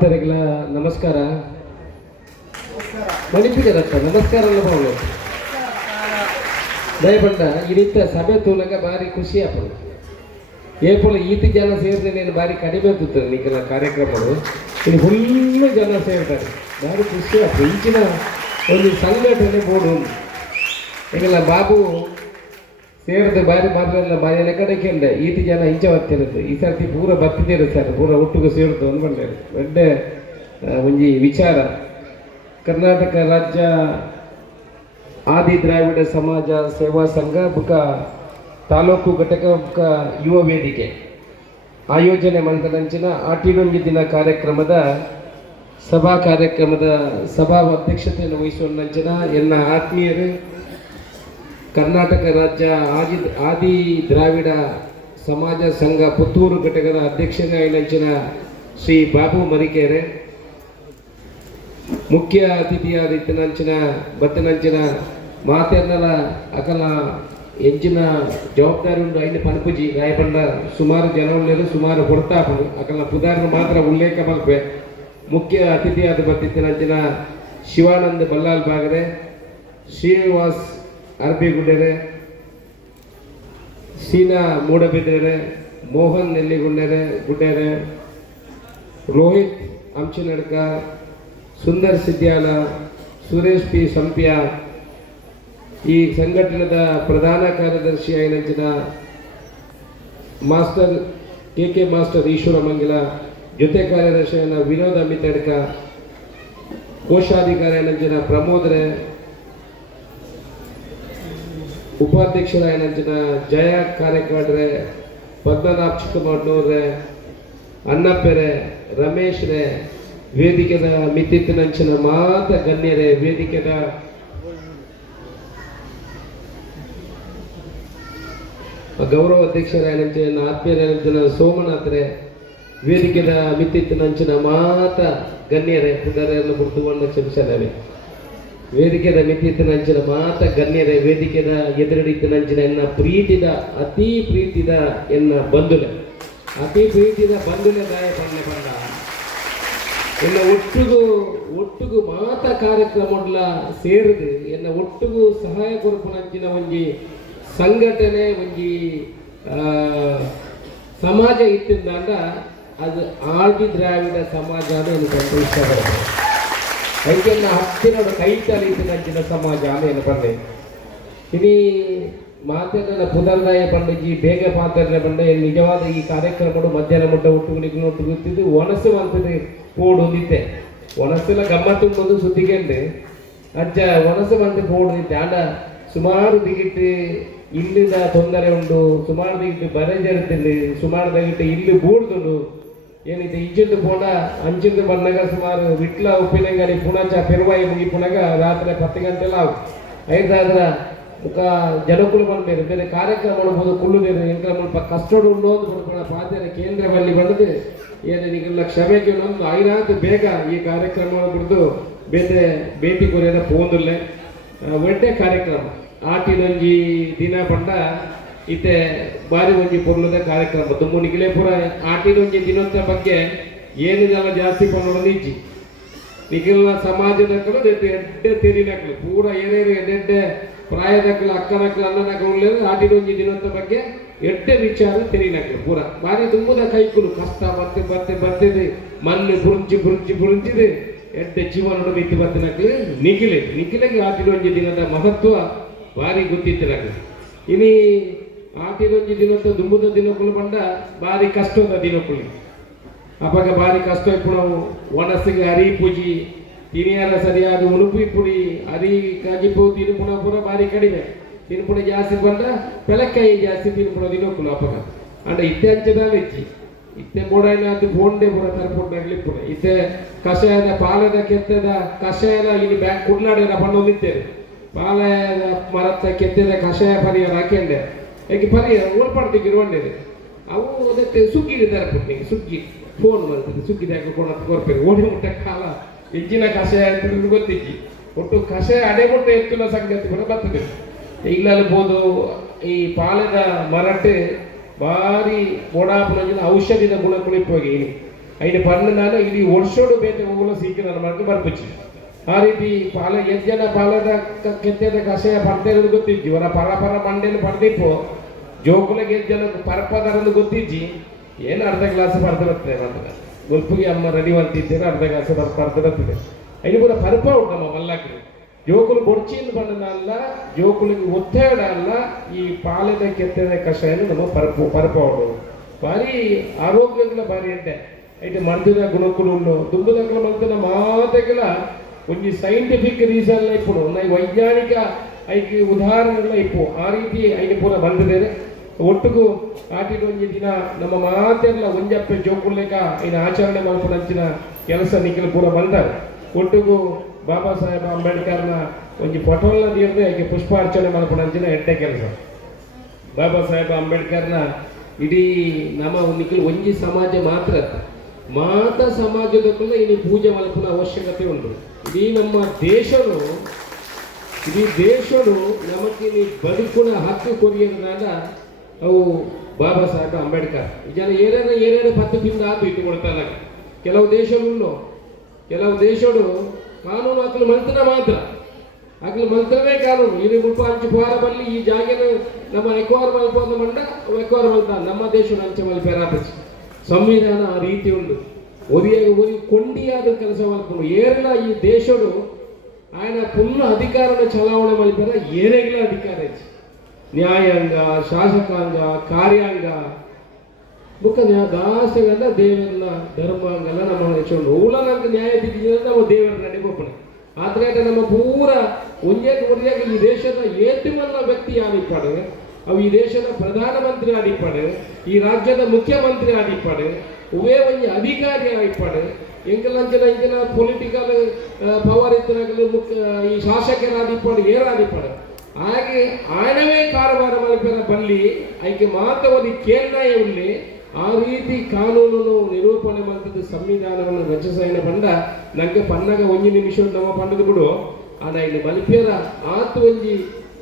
ಮಾತರಿಗಳ ನಮಸ್ಕಾರ. ಮಣಿಪಿಗರತ್ತ ನಮಸ್ಕಾರ ಅನುಭವ ದಯಬಂಡ ಈ ರೀತಿಯ ಸಭೆ ತೋಲಕ ಭಾರಿ ಖುಷಿ ಆಪಡು ಏಪುಲ ಈತಿ ಜನ ಸೇರಿದ್ರೆ ನೀನು ಭಾರಿ ಕಡಿಮೆ ಕೂತದೆ ನಿಖಿಲ ಕಾರ್ಯಕ್ರಮಗಳು. ಇಲ್ಲಿ ಫುಲ್ಲು ಜನ ಸೇರ್ತಾರೆ. ಭಾರಿ ಖುಷಿ ಆಗ್ತದೆ ಈಚಿನ ಒಂದು ಸಂಘಟನೆ ಬೋರ್ಡು ಈಗೆಲ್ಲ ಬಾಬು ಸೇರಿದ ಬಾರಿ ಮೊದಲೆಲ್ಲ ಬಾರಿ ಕಡೆ ಕೇಳಿದೆ ಈತಿ ಜನ ಇಂಚ ಬರ್ತಿರುತ್ತೆ. ಈ ಸರ್ತಿ ಪೂರ ಬರ್ತಿದ್ದೀರ ಸರ್. ಪೂರ ಒಟ್ಟಿಗೆ ಸೇರಿತು ಅಂದ್ಕೊಂಡೆ ಆ, ಒಂಜಿ ವಿಚಾರ. ಕರ್ನಾಟಕ ರಾಜ್ಯ ಆದಿ ದ್ರಾವಿಡ ಸಮಾಜ ಸೇವಾ ಸಂಘ ಬುಕ ತಾಲೂಕು ಘಟಕ ಬುಕ ಯುವ ವೇದಿಕೆ. ಆಯೋಜನೆ ಮಂಡಲಂಚಿನ ಆಟಿನೊಂಜಿ ದಿನ ಕಾರ್ಯಕ್ರಮದ ಸಭಾ ಕಾರ್ಯಕ್ರಮದ ಸಭಾ ಅಧ್ಯಕ್ಷತೆಯನ್ನು ವಹಿಸುವಂಚಿನ ಎಲ್ಲ ಆತ್ಮೀಯರು ಕರ್ನಾಟಕ ರಾಜ್ಯ ಆದಿ ಆದಿ ದ್ರಾವಿಡ ಸಮಾಜ ಸಂಘ ಪುತ್ತೂರು ಘಟಕದ ಅಧ್ಯಕ್ಷನಾಯಿನಂಚಿನ ಶ್ರೀ ಬಾಬು ಮರಿಕೆರೆ, ಮುಖ್ಯ ಅತಿಥಿಯಾದ ಇತ್ತನಂಚಿನ ಬತ್ತನಂಚಿನ ಮಾತೆರ್ನಲ ಅಕಲ ಎಂಚಿನ ಜವಾಬ್ದಾರಿ ಉಂಡು ಐದು ಪನ್ಪುಜಿ ಗಾಯಪಂಡ ಸುಮಾರು ಜನ ಉಳ್ಳೇರು ಸುಮಾರು ಕೊಡ್ತಾಪನು ಅಕಲ ಪುದಾರ್ನ ಮಾತ್ರ ಉಲ್ಲೇಖ ಮಲ್ಪೆ ಮುಖ್ಯ ಅತಿಥಿಯಾದ ಬತ್ತಿತ್ತಿನಂಚಿನ ಶಿವಾನಂದ ಬಲ್ಲಾಲ್ ಬಾಗರೆ, ಶ್ರೀನಿವಾಸ್ ಅರ್ಬಿಗುಡ್ಡೆರೆ ಸೀನಾ ಮೂಡಬಿದ್ರೆರೆ ಮೋಹನ್ ನೆಲ್ಲಿಗುಂಡೆರೆ ಗುಡ್ಡೆರೆ ರೋಹಿತ್ ಅಂಚಿನಡ್ಕ, ಸುಂದರ್ ಸಿದ್ಯಾಲ, ಸುರೇಶ್ ಪಿ ಸಂಪ್ಯ, ಈ ಸಂಘಟನದ ಪ್ರಧಾನ ಕಾರ್ಯದರ್ಶಿ ಆಯ್ನಂಚಿನ master K K master Eshwara Mangila, ಜೊತೆ ಕಾರ್ಯದರ್ಶಿಯನ್ನ ವಿನೋದ್ ಅಮಿತಡ್ಕ, ಕೋಶಾಧಿಕಾರಿ ನಂಚಿನ ಪ್ರಮೋದ್ರೆ ಉಪಾಧ್ಯಕ್ಷರಾಯನಂಚಿನ ಜಯ ಕಾರ್ಯಕಾಡ್ರೆ ಪದ್ಮನಾಭ್ ಚಿಕ್ಕಮಣ್ಣೂರ್ರೆ ರಮೇಶ್ ರಮೇಶ್ರೆ, ವೇದಿಕೆದ ಮಿತ್ತಿತ್ತಿನಂಚಿನ ಮಾತ ಗಣ್ಯರೆ, ವೇದಿಕೆದ ಗೌರವ ಅಧ್ಯಕ್ಷರಾಯನಂಚಿನ ಆತ್ಮೀಯರಾಯನಂಚಿನ ಸೋಮನಾಥ್ರೆ, ವೇದಿಕೆದ ಮಿತ್ತಿತ್ತಿನಂಚಿನ ಮಾತ ಗಣ್ಯರೇ ಪುದರೆಯನ್ನು ಗುರುತುವನ್ನು ಕ್ಷಮಿಸಲೇವೆ. ವೇದಿಕೆದ ಮಿತಿತನಂಚಿನ ಮಾತ ಗಣ್ಯರ ವೇದಿಕೆದ ಎದುರಡಿತನಂಚಿನ ಎನ್ನ ಪ್ರೀತಿದ, ಅತಿ ಪ್ರೀತಿದ ಎನ್ನ ಬಂಧುನೆ ಅತಿ ಪ್ರೀತಿದ ಬಂಧುನೆ ಗಾಯ ಪಂಡ ಪಂಡ. ಎನ್ನ ಒಟ್ಟುಗು ಒಟ್ಟುಗು ಮಾತ ಕಾರ್ಯಕ್ರಮ ಸೇರಿದೆ, ಎನ್ನ ಒಟ್ಟುಗು ಸಹಾಯ ಕೊರಪುನಂಚಿನ ಒಂಜಿ ಸಂಘಟನೆ, ಒಂಜಿ ಸಮಾಜ ಇತ್ತಿದ್ದಾಗ ಅದು ಆದಿ ದ್ರಾವಿಡ ಸಮಾಜ ಅಂತ ಇಷ್ಟಪಡ್ತೇನೆ ಇಷ್ಟಪಡ್ತೇನೆ ಹತ್ತಿರದ ಹತ್ತಿರ ಕೈ ತಲೀತಿನಂಚಿನ ಸಮಾಜ ಏನು ಬಂದೆ. ಇನಿ ಮಾತೆಲ್ಲ ಪುದರ್ದಾಯ ಪಂಡಜಿ, ಬೇಗ ಪಾತ್ರ ಬಂಡೆ ನಿಜವಾದ ಈ ಕಾರ್ಯಕ್ರಮಗಳು ಮಧ್ಯಾಹ್ನ ಮಟ್ಟ ನೋಟು ಗೊತ್ತಿದ್ದು ಒಣಸು ಅಂತದೆ ಕೋಡು ನಿತ್ತೆ ಒಣಸೆಲ್ಲ ಗಮ್ಮತ್ತು ಒಂದು ಸುದ್ದಿಗೆಂಡೆ ಅಜ್ಜ ಒಣಸು ಬಂದು ಕೋಡು ನಿತ್ತೆ ಅಲ್ಲ ಸುಮಾರು ದಿಗಿಟ್ಟು ಇಲ್ಲಿಂದ ತೊಂದರೆ ಉಂಡು, ಸುಮಾರು ದಿಗಿಟ್ಟು ಬರೆ ಜರುತ್ತಿಂದು ಸುಮಾರು ದಿಗಿಟ್ಟು ಇಲ್ಲಿ ಬೂಡ್ದುಂಡು ಏನಿದೆ ಇಜ್ಜಿಂದು ಪೋಣ ಅಂಚಿಂದು ಬಂದಾಗ ಸುಮಾರು ವಿಟ್ಲ ಉಪ್ಪಿನಂಗಡಿ ಪುಣಚ ಪೆರುವಾಯಿ ಮುಗಿ ಪುನಗ ರಾತ್ರಿ ಪತ್ತು ಗಂಟೆಲ್ಲ ಆವು. ಐದಾದ್ರ ಮುಖ ಜನಕ್ಕುಲು ಬಂದ ಬೇರೆ ಕಾರ್ಯಕ್ರಮ ಮಾಡ್ಬೋದು ಕುಳ್ಳುದೇರು ಎಂಟ್ರ ಮುಲ್ಪ, ಕಷ್ಟಡು ಅಂತ ಬರ್ಬೇಡ ಪಾದ್ಯರ ಕೇಂದ್ರ ಬಲ್ಲಿ ಬಂದದು ಏನು ನಿಗೆಲ್ಲ ಕ್ಷಮೆಗೆ ಒಂದು ಐನಾತು ಬೇಗ ಈ ಕಾರ್ಯಕ್ರಮ ಬಿಡ್ದು ಬೇತೆ ಭೇಟಿ ಕೊರೆಯದ ಪೋಂದುಲ್ಲೆ ಒಳ್ಳೆ ಕಾರ್ಯಕ್ರಮ. ಆಟಿನೊಂಜಿ ದಿನ ಬಂಡ ಇತ್ತೆ ಬಾರಿ ಒಂಜಿ ಪೊರ್ಲುದ ಕಾರ್ಯಕ್ರಮ. ತುಂಬ ಪುರ ಆಟಿನ ಒಂಜಿ ದಿನೋತ್ತ ಬಗ್ಗೆ ಏನಿದೆಲ್ಲ ಜಾಸ್ತಿ ಪನ್ನೋದು ಇಜ್ಜಿ ನಿಖಿಲ ಸಮಾಜದಕ್ಕಲು ಎಡ್ಡೆ ತೆರಿನಕ್ಕಲು ಪೂರ ಏನೇನು ಎಡ್ಡೆ ಪ್ರಾಯದಕ್ಕಲು ಅಕ್ಕನಕ್ಕಲು ಅಣ್ಣನಕ್ಕಲು ಆಟಿನ ಒಂಜಿ ದಿನೋತ್ತ ಬಗ್ಗೆ ಎಡ್ಡೆ ವಿಚಾರ ತೆರಿನಕ್ಕಲು ಪೂರ. ಬಾರಿ ತುಂಬದ ಕೈಕುಲು ಕಷ್ಟ ಬರ್ತೆ ಬರ್ತೆ ಬರ್ತಿದೆ ಮಣ್ಣು ಬುರುಂಚಿ ಬುರುಂಚಿ ಬುರುಂಚಿದೆ ಎಡ್ಡೆ ಜೀವನ ಬಿತ್ತು ಬರ್ತಿನಕ್ಕಲು ನಿಖಿಲೆ, ನಿಖಿಲೆಗೆ ಆಟಿನೊಂಜಿ ದಿನದ ಮಹತ್ವ ಬಾರಿ ಗೊತ್ತಿತ್ತಿನಕ್ಕಲು ಇನಿ ಆಟಿನೊಂಜಿ ದಿನದ ದುಂಬುದ ದಿನಕ್ಕಲು ಬಂಡ ಬಾರಿ ಕಷ್ಟದ ದಿನಕ್ಕುಲಿ ಅಪಾಗ ಬಾರಿ ಕಷ್ಟ ಇಪ್ಪು ನಾವು ಒಣಸಿಗೆ ಅರಿ ಪೂಜಿ ತಿನಿಯರ ಸರಿಯಾದ ಉಳುಪಿ ಪುಡಿ, ಅರಿ ಕಾಜಿಪು ದಿನಪುಣ ಪುರ ಬಾರಿ ಕಡಿಮೆ. ತಿನ್ಪುಣ ಜಾಸ್ತಿ ಬಂದ ಪೆಲಕ್ಕಾಯಿ ಜಾಸ್ತಿ ತಿರುಪುಣ ದಿನಕ್ಕಲು ಅಪಗ. ಅಂಡ ಇತ್ತೆ ಅಂಚದ ವೆಜ್ಜಿ. ಇತ್ತೆ ಬೋಡಾಯಿನ ಅದು ಬೋಂಡೆ ಪುರ ತರಪುಂಡ ಪುರ ಇತ್ತೆ ಕಷಾಯದ ಪಾಲದ ಕೆತ್ತದ, ಕಷಾಯದ ಇಲ್ಲಿ ಬ್ಯಾಂಕ್ ಕುಡ್ಲಾಡಿನ ನಿಂತೇನೆ ಪಾಲಯದ ಮರತ್ತ ಕೆತ್ತದ ಕಷಾಯ ಪರಿಹಾರ ಹಾಕೊಂಡೆ ಯಾಕೆ ಪರಿ ಓಡ್ಪಾಡ್ತಿಗೆ ಇರುವಂಡಿದೆ ಅವು ಅದಕ್ಕೆ ಸುಗ್ಗಿ. ಪುಟ್ಟಿಗೆ ಸುಗ್ಗಿ ಫೋನ್ ಬರ್ತದೆ ಸುಗ್ಗಿ ಹಾಕೊಂಡು ಕೊರ್ಪೇರು ಓಡಿ ಮುಟ್ಟ ಕಾಲ ಹೆಚ್ಚಿನ ಕಷಾಯ ಅಂತ ಗೊತ್ತಿಜ್ಜಿ ಒಟ್ಟು ಕಷಾಯ ಅಡೆಗೊಟ್ಟು ಎತ್ತುಲ ಸಂಗತಿ ಕೂಡ ಬರ್ತದೆ. ಇಲ್ಲಲ್ಬೋದು ಈ ಪಾಲದ ಮರಟ್ಟೆ ಭಾರಿ ಬೋಡಾಪುನಂಜಿನ ಔಷಧಿನ ಗುಣ ಕುಳಿಪೋಗಿ ಐದು ನಾನು ಇಲ್ಲಿ ವರ್ಷೋಡು ಬೇತೆ ಹೋಗಲು ಸೀಕಿ ನನ್ನ ಬರ್ಬಿಚ್ಚಿ ಆ ರೀತಿ ಪಾಲ ಎಜ್ಜನ ಜನ ಪಾಲದ ಕೆತ್ತದ ಕಷಾಯ ಪಡ್ತೇನೆ ಗೊತ್ತಿಜ್ಜಿ ಅವರ ಪರ ಪರ ಮಂಡೆಯಲ್ಲಿ ಪಡೆದಿಪ್ಪು ಜೋಕುಲಗೆ ಎಷ್ಟು ಜನ ಪರಪದರನ್ನು ಗೊತ್ತಿಜ್ಜಿ ಏನು ಅರ್ಧ ಗ್ಲಾಸ್ ಪಡೆದು ಬರ್ತದೆ ಮತ್ತೆ ಗುಲ್ಪಿಗೆ ಅಮ್ಮ ರೆಡಿ ಅಂತಿದ್ದೀರ ಅರ್ಧ ಗ್ಲಾಸ್ ಪಡೆದು ಬರ್ತದೆ ಐದು ಕೂಡ ಪರಪ ಉಂಟು ನಮ್ಮ ಮಲ್ಲಕ್ರಿ ಜೋಕುಲು ಬೊಡ್ಚಿಯಿಂದ ಬಂದನಲ್ಲ ಜೋಕುಲಿಗೆ ಒತ್ತಡ ಅಲ್ಲ ಈ ಪಾಲದ ಕೆತ್ತದ ಕಷಾಯ ನಮ್ಮ ಪರಪು ಪರಪ ಉಂಟು ಭಾರಿ ಆರೋಗ್ಯಗಳ ಭಾರಿ ಅಂತೆ ಐತೆ ಮಂದಿರ ಗುಣಕ್ಕಳು ಉಂಡು ದುಂಬುದಕ್ಕಲ ಮಂತನ ಮಾತೆಗಳ ಒಂಜಿ ಸೈಂಟಿಫಿಕ್ ರೀಸನ್ ಇಪ್ಪುಡು ನೈ ವೈಜ್ಞಾನಿಕ ಐಕೆ ಉದಾಹರಣೆಗಳ ಇಪ್ಪು ಆ ರೀತಿ ಐದು ಪೂರ ಬಂದಿದ್ದೇನೆ ಒಟ್ಟಿಗೂ ಆಟಿದ ಒಂಜಿ ದಿನ ನಮ್ಮ ಮಾತೆಲ್ಲ ಒಂಜಪ್ಪೆ ಜೋಕುಲ್ಲೇಕ ಇನ್ನು ಆಚರಣೆ ಮಲ್ಪನಂಚಿನ ಕೆಲಸ ನಿಖಿಲ್ ಪೂರ ಬಂದಾರೆ ಒಟ್ಟಿಗೂ ಬಾಬಾ ಸಾಹೇಬ್ ಅಂಬೇಡ್ಕರ್ನ ಒಂಜಿ ಫೋಟೋಲ್ನ ದೇವ್ರೆ ಆಕೆ ಪುಷ್ಪಾರ್ಚನೆ ಮಲ್ಪನಂಚಿನ ಎಡ್ಡೆ ಕೆಲಸ. ಬಾಬಾ ಸಾಹೇಬ್ ಅಂಬೇಡ್ಕರ್ನ ಇಡೀ ನಮ್ಮ ನಿಖಿಲ್ ಒಂಜಿ ಸಮಾಜ ಮಾತ್ರ ಮಾತ ಸಮಾಜದಕ್ಕೂ ಇಲ್ಲಿ ಪೂಜೆ ಮಲ್ಪನ ಅವಶ್ಯಕತೆ ಉಂಟು. ಇಡೀ ನಮ್ಮ ದೇಶನು, ಇಡೀ ದೇಶನು ನಮಗೆ ಬದುಕುನ ಹಕ್ಕು ಕೊರಿಯದಾಗ ಅವು ಬಾಬಾ ಸಾಹೇಬ್ ಅಂಬೇಡ್ಕರ್. ಜನ ಏನೇನು ಏನೇನು ಪತ್ತು ಭಿನ್ನ ಆತು ಇದ್ದಾರೆ. ಕೆಲವು ದೇಶಗಳು ಕೆಲವು ದೇಶಗಳು ಕಾನೂನು ಅಕ್ಲು ಮಂತ್ರ ಮಾತ್ರ. ಅಕ್ಲು ಮಂತ್ರವೇ ಕಾನೂನು. ಇಲ್ಲಿ ಮುಲ್ಪ ಅಂಚು ಬಲ್ಲಿ ಈ ಜಾಗನ ನಮ್ಮ ಎಕ್ವಾರ್ ಮಲ್ಪದ ಮಂಡ ಎಕ್ವಾರ್ ಮಲ್ತ ನಮ್ಮ ದೇಶದ ಅಂಚೆ ಮಲ್ಪೆರಾಪಿಸ್ ಸಂವಿಧಾನ ಆ ರೀತಿ ಉಂಡು ಒದಿಯಾಗಿ ಒರಿ ಕೊಂಡಿಯಾದ ಕೆಲಸ ಮಲ್ಪನು ಏರೆಲ್ಲ ಈ ದೇಶಡು ಆಯನ ಪುಲ್ಲ ಅಧಿಕಾರನ ಚಲಾವಣೆ ಮಲ್ಪರ ಏರೆಗಿಲ್ಲ ಅಧಿಕಾರ ಹೆಚ್ಚು ನ್ಯಾಯಾಂಗ, ಶಾಸಕಾಂಗ, ಕಾರ್ಯಾಂಗ ನ್ಯಾ ದಾಸಗಲ್ಲ ದೇವರನ್ನ ಧರ್ಮಾಂಗಲ್ಲ ನಮ್ಮ ಹೆಚ್ಚು ನಮ್ಗೆ ನ್ಯಾಯ ದಿಕ್ಕಿದ್ರೆ ನಮ್ಮ ದೇವರ ನಡೆಗೊಪ್ಪಣೆ ಆದ್ರೆ ಅದು ನಮ್ಮ ಪೂರ ಒಂದೇ ಒರಿಯಾಗ ಈ ದೇಶದ ಏತಿಮನ್ನ ವ್ಯಕ್ತಿ ಆಡಿಪಾಡು ಅವು ಈ ದೇಶದ ಪ್ರಧಾನಮಂತ್ರಿ ಆಡಿಪಾಡು ಈ ರಾಜ್ಯದ ಮುಖ್ಯಮಂತ್ರಿ ಆಡಿಪಾಡು ಉವೇ ಒಂದು ಅಧಿಕಾರಿ ಆಡಿಪಾಡು ಎಂಕಲಂಚನ ಇಂಚಿನ ಪೊಲಿಟಿಕಲ್ ಪವರ್ ಇತ್ತನಾಗಲು ಮುಖ್ಯ ಈ ಶಾಸಕರ ಆದಿಪಾಡು ಏರ ಆದಿಪಾಡು ಹಾಗೆ ಆಣವೇ ಕಾರವಾರ ಮಲ್ಪೆನ ಬಲ್ಲಿ ಐಕೆ ಮಾತವದಿ ಕೇಂದ್ರಾಯ ಉಳ್ಳಿ ಆ ರೀತಿ ಕಾನೂನನ್ನು ನಿರೂಪಣೆ ಮಾಡಿದ ಸಂವಿಧಾನವನ್ನು ರಚಿಸೈನ ಬಂಡ ನಂಗೆ ಪನ್ನಗ ಒಂಜಿ ನಿಮಿಷ ನಮ್ಮ ಪಂಡದ ಬಿಡು. ಆನ ಇಲ್ಲಿ ಮಲಪಿಯರ ಆತು ಒಂಜಿ